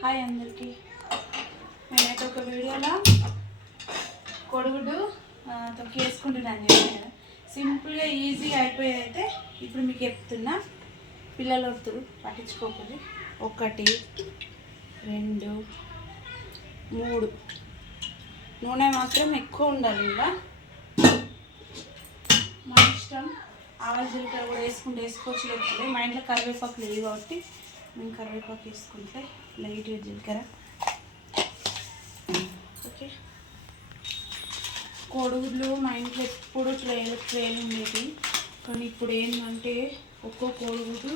Hi అందరికీ. నేనైతే ఒక వీడియోలో కొడుగుడు ఆ, తొక్కి వేసుకుంటున్నాను చెప్పాను కదా. సింపుల్గా ఈజీగా అయిపోయేది అయితే ఇప్పుడు మీకు చెప్తున్నా. పిల్లలు వద్దురు పట్టించుకోకూడదు ఒకటి రెండు మూడు. నూనె మాత్రం ఎక్కువ ఉండాలి ఇలా మా ఇష్టం ఆవాల జీలకర్ర కూడా వేసుకుంటే వేసుకోవచ్చు లేకపోతే మా ఇంట్లో కరివేపాకు లేదు కాబట్టి మేము కరివేపాకు వేసుకుంటే లైట్గా జీలకర్ర. ఓకే. కోడిగుడ్లు మా ఇంట్లో ఎప్పుడు ట్రైన్ ట్రైన్ ఉండేది కానీ ఇప్పుడు ఏంటంటే ఒక్కో కోడిగుడ్డు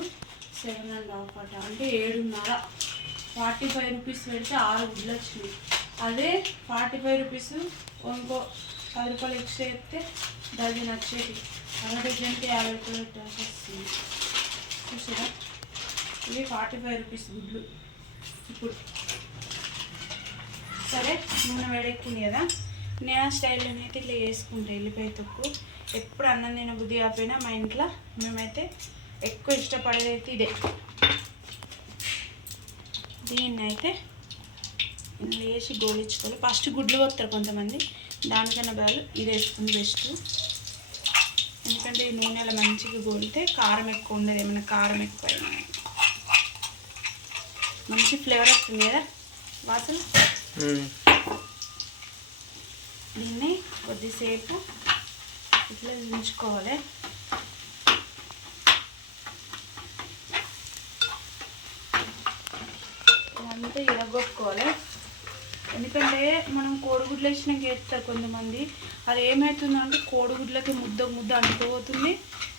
సెవెన్ అండ్ హాఫ్ అట అంటే ఏడున్నర. ఫార్టీ ఫైవ్ రూపీస్ పెడితే ఆరు గుడ్లు వచ్చినాయి. అదే ఫార్టీ ఫైవ్ రూపీస్ ఇంకో పది రూపాయలు ఎక్స్ట్రా చెప్తే డజన్ వచ్చేది అరవై డజన్కి యాభై రూపాయలు టాస్ వస్తుంది చూసారా? ఇవి ఫార్టీ ఫైవ్ రూపీస్ గుడ్లు. ఇప్పుడు సరే నూనె వేడెక్కింది కదా. నేను స్టైల్లో అయితే ఇట్లా చేసుకుంటా వెళ్ళిపోయి తొక్కు. ఎప్పుడు అన్నం తిన బుద్ధి కాకపోయినా మా ఇంట్లో మేమైతే ఎక్కువ ఇష్టపడేది అయితే ఇదే. దీన్ని అయితే ఇందులో వేసి గోలించుకోవాలి ఫస్ట్ గుడ్లు పోతారు కొంతమంది. దానికన్నా బదులు ఇది వేసుకుంది బెస్ట్. ఎందుకంటే ఈ నూనెలో మంచిగా గోలితే కారం ఎక్కువ ఉండదు ఏమైనా కారం ఎక్కువ అయినా. మంచి ఫ్లేవర్ వస్తుంది కదా వాసన? దీన్ని కొద్దిసేపు ఇట్లా ఉంచుకోవాలి ఇదంతా ఇరగొట్టుకోవాలి ఎందుకంటే మనం కోడిగుడ్లు వేసినాక వేస్తారు కొంతమంది అది ఏమవుతుందంటే కోడిగుడ్లకి ముద్ద ముద్ద అంటుకుపోతుంది.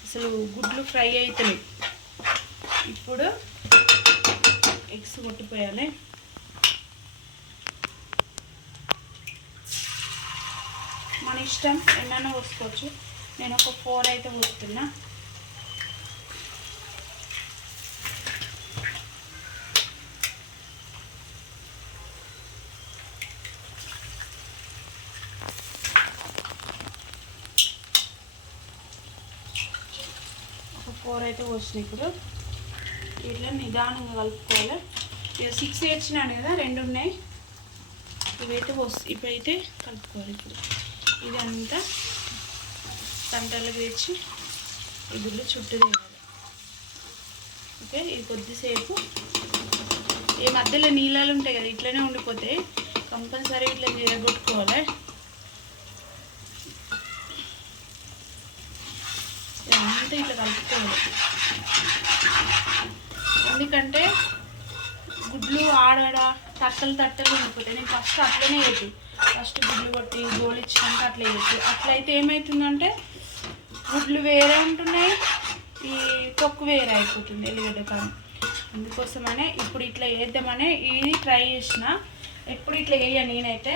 అసలు గుడ్లు ఫ్రై అవుతలేవు ఇప్పుడు ఎగ్స్ కొట్టిపోయాలి. మన ఇష్టం ఎన్నైనా పోసుకోవచ్చు నేను ఒక ఫోర్ అయితే పోస్తున్నా ఒక ఫోర్ అయితే వచ్చినాయి ఇప్పుడు. ఇట్లా నిదానంగా కలుపుకోవాలి. ఇక సిక్స్ వేసినాడు కదా రెండు ఉన్నాయి. ఇవైతే పోస్ ఇప్పుడైతే కలుపుకోవాలి ఇప్పుడు. ఇదంతా తంటలు తెచ్చి ఈ చుట్టూ తీయాలి ఓకే ఇది కొద్దిసేపు. ఈ మధ్యలో నీళ్ళలు ఉంటాయి కదా ఇట్లనే ఉండిపోతాయి కంపల్సరీ ఇట్లా నిరగొట్టుకోవాలి ఇదంతా ఇట్లా కలుపుకోవాలి. ఎందుకంటే గుడ్లు ఆడాడ తట్టలు తట్టలు ఉండిపోతాయి. నేను ఫస్ట్ అట్లనే వేసి ఫస్ట్ గుడ్లు కొట్టి గోలిచ్చినాక అట్లా వేసి అట్లయితే ఏమవుతుందంటే గుడ్లు వేరే ఉంటున్నాయి ఈ తొక్కు వేరే అయిపోతుంది ఎల్లిగడ్డ కారం అందుకోసమనే ఇప్పుడు ఇట్లా వేద్దామనే ఇది ట్రై చేసిన. ఎప్పుడు ఇట్లా వేయ నేనైతే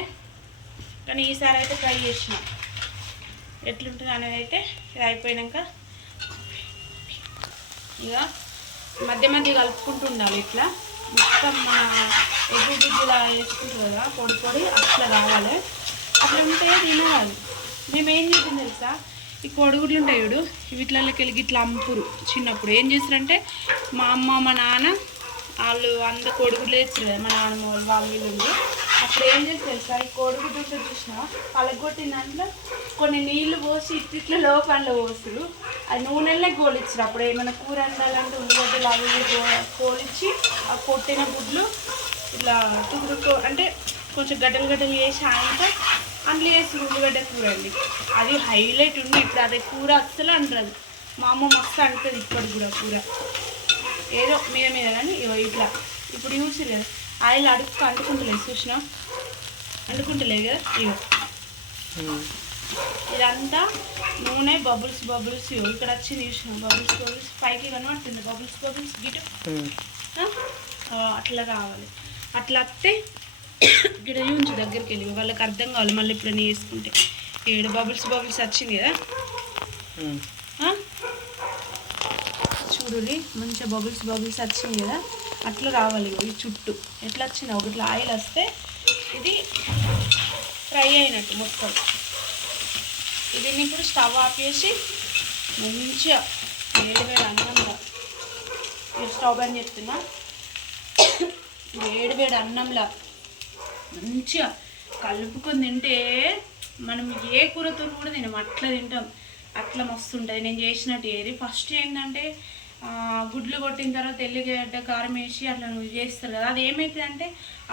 కానీ ఈసారి అయితే ట్రై చేసిన. ఎట్లుంటుంది అనేది అయితే ఇది అయిపోయాక ఇక మధ్య మధ్య కలుపుకుంటూ ఉండాలి ఇట్లా. మొత్తం మన ఎగ్గు గుడ్డులా వేసుకుంటారు కదా పొడి పొడి అట్లా రావాలి. అట్లా ఉంటే తినాలి. మేము ఏం చేసాం తెలుసా? ఈ కోడిగుడ్లు ఉంటాయి చూడు వీటిలోకి వెళ్ళి ఇట్లా అంపురు చిన్నప్పుడు. ఏం చేస్తారంటే మా అమ్మ మా నాన్న వాళ్ళు అంత కోడిగుడ్లు వేస్తారు కదా మా నాన్నమ్మ వాళ్ళు వాళ్ళు వీళ్ళు. అప్పుడు ఏం చేసి తెలుసా? ఈ కోడిగుడ్డు ఉంటుంది చూసిన? పలగొట్టిన దాంట్లో కొన్ని నీళ్ళు పోసి ఇట్ల ఇట్లా లోపంలో పోసురు అది నూనెలనే గోలిచ్చారు అప్పుడు ఏమైనా కూర అందాలంటే ఉల్లిగడ్డలు అవి ఇవి గోలిచ్చి ఆ కొట్టిన గుడ్లు ఇట్లా తురుకు అంటే కొంచెం గడ్డలు గడ్డలు వేసి ఆయన అందులో వేసి ఉల్లిగడ్డ కూర అండి. అది హైలైట్ ఉంది. ఇప్పుడు అదే కూర అస్సలు అంటారు మా అమ్మ మస్తు అంటుంది ఇప్పటికి కూడా కూర. ఏదో మీద మీద కానీ ఇగో ఇట్లా. ఇప్పుడు చూసిరు కదా? ఆయిల్ అడుగు అంటుకుంటలేదు చూసిన అంటుకుంటలేదు కదా ఇగో. ఇదంతా నూనె బబుల్స్ బబుల్స్ ఇక్కడ వచ్చింది చూసిన బబుల్స్ బబుల్స్. పైకి కనబడుతుంది బబుల్స్ బబుల్స్ గిటు. అట్లా రావాలి అట్లా వస్తే ఇక్కడ ఉంచు దగ్గరికి వెళ్ళి. వాళ్ళకి అర్థం కావాలి మళ్ళీ ఇప్పుడు వేసుకుంటే. ఏడు బబుల్స్ బబుల్స్ వచ్చింది కదా? ఆ? చూడురి మంచిగా బబుల్స్ బబుల్స్ వచ్చింది కదా? అట్లా రావాలి ఇగో ఈ చుట్టూ. ఎట్లా వచ్చిన ఒకటి ఆయిల్ వస్తే ఇది ఫ్రై అయినట్టు మొత్తం. ఇది ఇప్పుడు స్టవ్ ఆపేసి మంచిగా వేడి వేడి అన్నంగా స్టవ్ అని చెప్తున్నా వేడి వేడి అన్నంలా మంచిగా కలుపుకొని తింటే మనం ఏ కూరతో కూడా తినం అట్లా తింటాం. అట్లా మస్తు ఉంటుంది నేను చేసినట్టు ఏది. ఫస్ట్ ఏంటంటే గుడ్లు కొట్టిన తర్వాత ఎల్లిగడ్డ కారం వేసి అట్లా నువ్వు చేస్తారు కదా. అది ఏమవుతుంది అంటే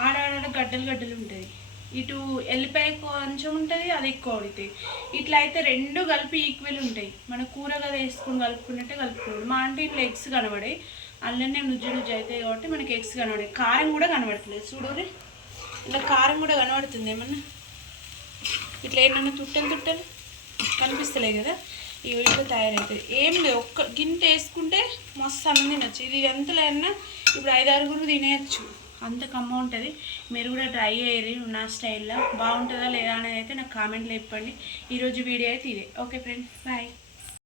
ఆడాడ గడ్డలు గడ్డలు ఉంటుంది ఇటు ఎల్లిపాయ కొంచెం ఉంటుంది అది ఎక్కువ ఉడుతుంది ఇట్లా అయితే రెండు కలిపి ఈక్వల్ ఉంటాయి. మన కూర కదా వేసుకుని కలుపుకున్నట్టే కలుపుకున్నాడు మా అంటే ఇట్లా ఎగ్స్ కనబడాయి. అందులోనే నుజ్జు నుజ్జు అవుతాయి కాబట్టి మనకి ఎగ్స్ కనబడాయి. కారం కూడా కనబడట్లేదు. చూడరి. ఇట్లా కారం కూడా కనబడుతుంది ఏమన్నా? ఇట్లా ఏమన్నా తుట్టలు తుట్టలు? కనిపిస్తలే కదా. ఈ వీడియో తయారవుతుంది ఏం లేదు ఒక్క గింత వేసుకుంటే మస్తు అన్నం తినొచ్చు. ఇది ఎంతలో అయినా ఇప్పుడు ఐదు ఆరుగురు తినేయచ్చు. అంత కమ్మ ఉంటుంది. మీరు కూడా ట్రై చేయరు నా స్టైల్లో. బాగుంటుందా లేదా అనేది అయితే నాకు కామెంట్లో చెప్పండి. ఈరోజు వీడియో అయితే ఇదే. Okay friends bye.